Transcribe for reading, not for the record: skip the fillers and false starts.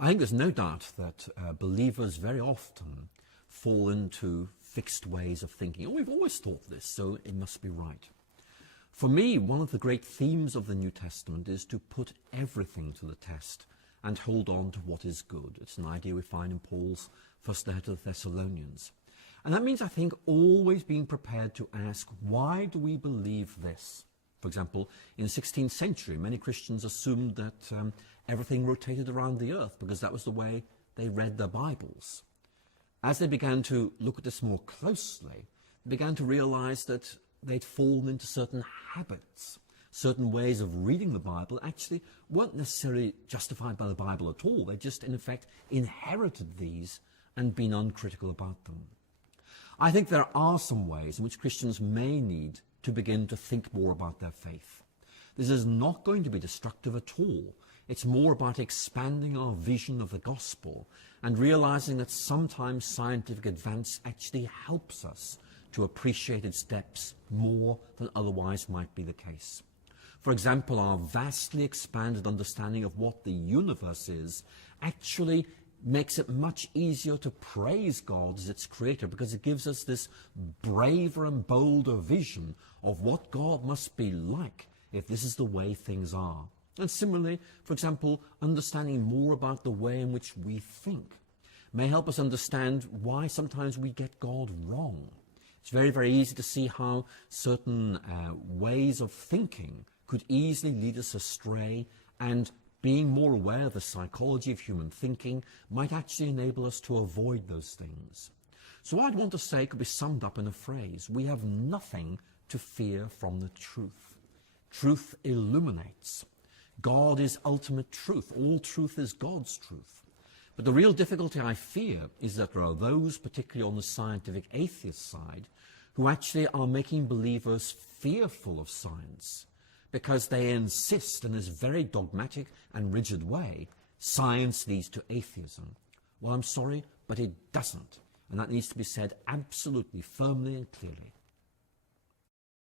I think there's no doubt that believers very often fall into fixed ways of thinking. Oh, we've always thought this, so it must be right. For me, one of the great themes of the New Testament is to put everything to the test and hold on to what is good. It's an idea we find in Paul's first letter to the Thessalonians. And that means, I think, always being prepared to ask, why do we believe this? For example, in the 16th century, many Christians assumed that everything rotated around the earth because that was the way they read their Bibles. As they began to look at this more closely, they began to realize that they'd fallen into certain habits, certain ways of reading the Bible actually weren't necessarily justified by the Bible at all. They just, in effect, inherited these and been uncritical about them. I think there are some ways in which Christians may need to begin to think more about their faith. This is not going to be destructive at all. It's more about expanding our vision of the gospel and realizing that sometimes scientific advance actually helps us to appreciate its depths more than otherwise might be the case. For example, our vastly expanded understanding of what the universe is actually makes it much easier to praise God as its creator because it gives us this braver and bolder vision of what God must be like if this is the way things are. And similarly, for example, understanding more about the way in which we think may help us understand why sometimes we get God wrong. It's very, very easy to see how certain ways of thinking could easily lead us astray, and being more aware of the psychology of human thinking might actually enable us to avoid those things. So what I'd want to say could be summed up in a phrase: we have nothing to fear from the truth. Truth illuminates. God is ultimate truth. All truth is God's truth. But the real difficulty I fear is that there are those, particularly on the scientific atheist side, who actually are making believers fearful of science because they insist in this very dogmatic and rigid way, science leads to atheism. Well, I'm sorry, but it doesn't. And that needs to be said absolutely firmly and clearly.